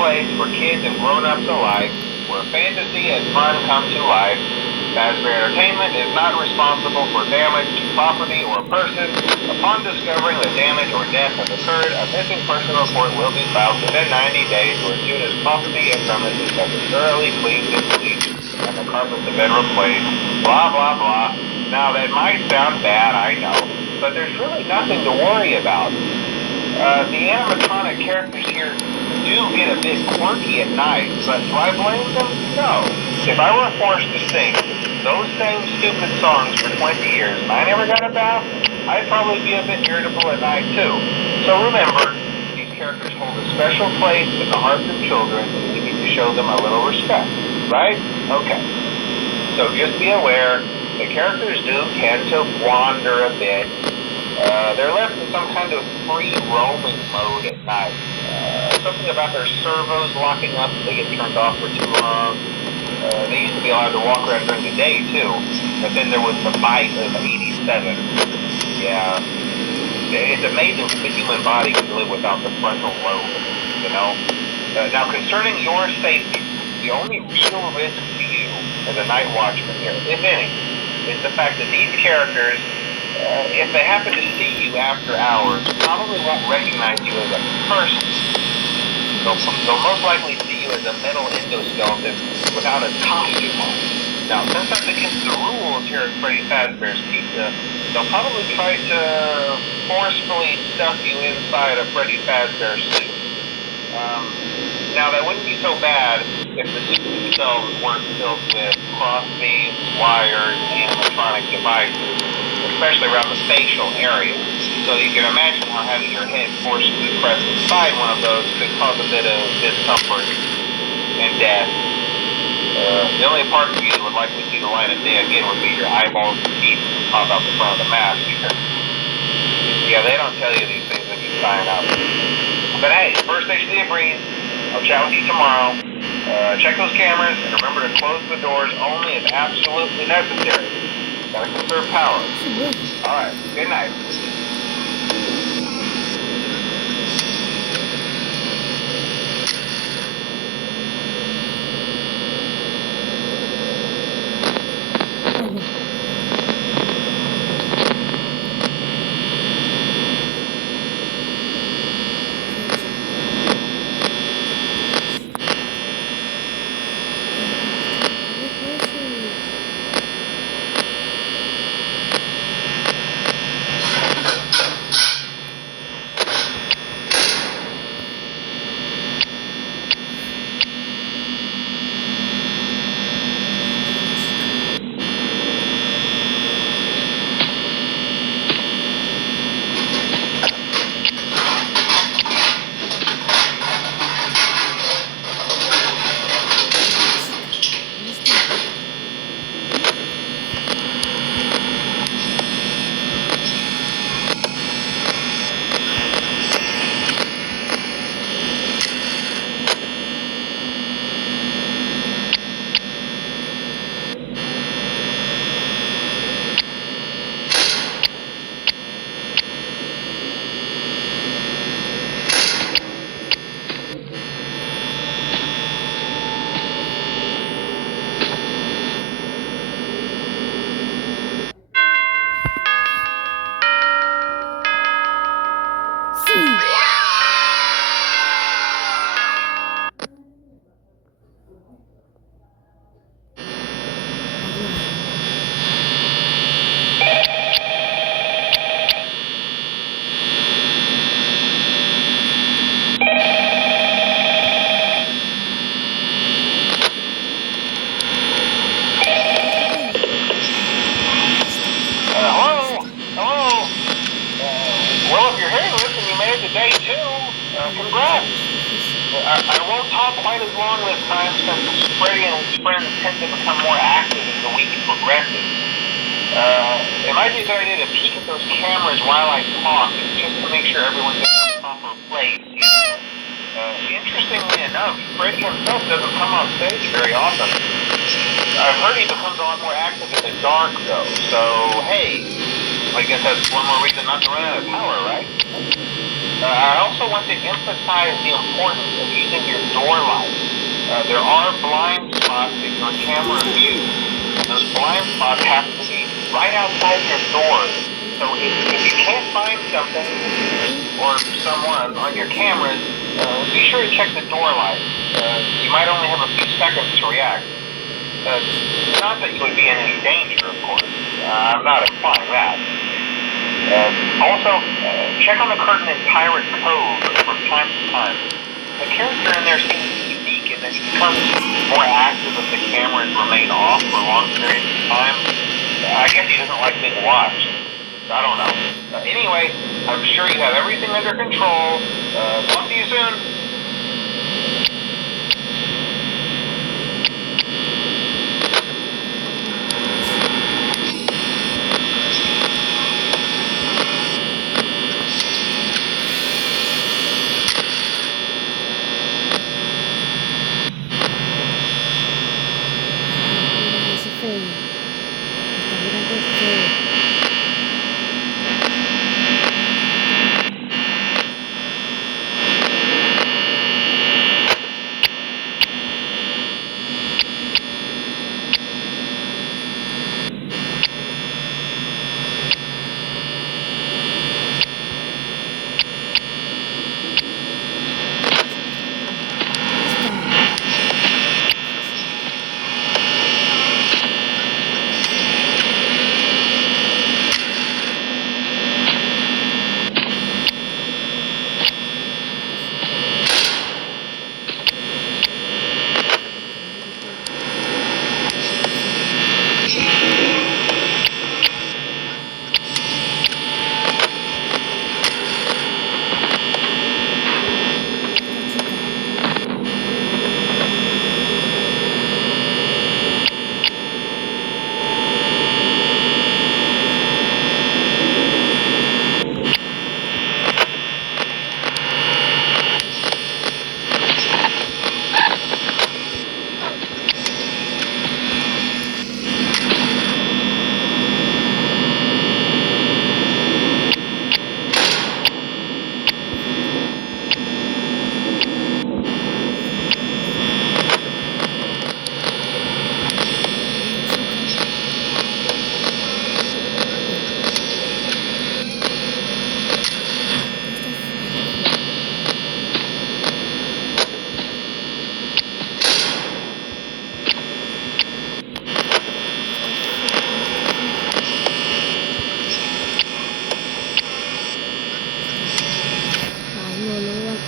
place for kids and grown-ups alike, where fantasy and fun come to life. Fazbear Entertainment is not responsible for damage to property or person. Upon discovering that damage or death has occurred, a missing person report will be filed within 90 days or as soon as property and premises have been thoroughly cleaned and bleached and the carpets have been replaced. Blah, blah, blah. Now, that might sound bad, I know, but there's really nothing to worry about. The animatronic characters here do get a bit quirky at night, but do I blame them? No. If I were forced to sing those same stupid songs for 20 years and I never got a bath, I'd probably be a bit irritable at night too. So remember, these characters hold a special place in the hearts of children and we need to show them a little respect, right? Okay. So just be aware, the characters do tend to wander a bit. They're left in some kind of free roaming mode at night. Something about their servos locking up if they get turned off for too long. They used to be allowed to walk around during the day too, but then there was the bite of 87. Yeah, it's amazing that the human body can live without the frontal lobe, you know? Now concerning your safety, the only real risk to you as a night watchman here, if any, is the fact that these characters, if they happen to see you after hours, probably won't recognize you as a person. They'll most likely see you as a metal endoskeleton without a costume on. Now, since that's against the rules here at Freddy Fazbear's Pizza, they'll probably try to forcefully stuff you inside a Freddy Fazbear suit. Now, that wouldn't be so bad if the suits themselves weren't filled with crossbeams, wires, and animatronic devices, especially around the facial area. So you can imagine how having your head forcibly pressed inside one of those could cause a bit of discomfort and death. The only part of you that would likely see the light of day again would be your eyeballs and teeth that pop out the front of the mask. Yeah, they don't tell you these things when you sign up. But hey, first station of the breeze. I'll chat with you tomorrow. Check those cameras and remember to close the doors only if absolutely necessary. Gotta conserve power. Alright, good night. Congrats! I won't talk quite as long this time since Freddy and his friends tend to become more active as the week progresses. It might be a good idea to peek at those cameras while I talk, just to make sure everyone's in their proper place. Interestingly enough, Freddy himself doesn't come on stage very often. I've heard he becomes a lot more active in the dark, though, so hey, I guess that's one more reason not to run out of power, right? I also want to emphasize the importance of using your door There are blind spots in your camera view, and those blind spots have to be right outside your doors. So if you can't find something or someone on your cameras, be sure to check the door light. You might only have a few seconds to react. Not that you would be in any danger, of course. I'm not implying that. Also, check on the curtain in Pirate Cove from time to time. The character in there seems unique in that he becomes more active if the cameras remain off for long periods of time. I guess he doesn't like being watched. I don't know. Anyway, I'm sure you have everything under control. Talk to you soon. Ese feo. Está mirando feo.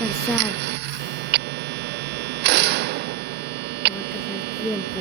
alcanzar. No va a alcanzar el tiempo.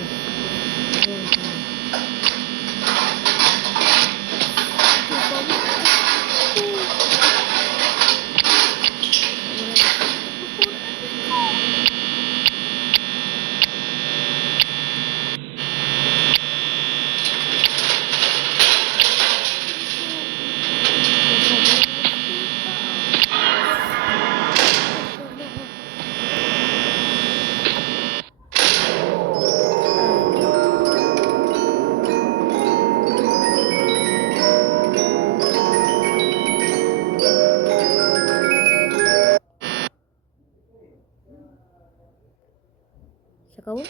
¿Se acabó?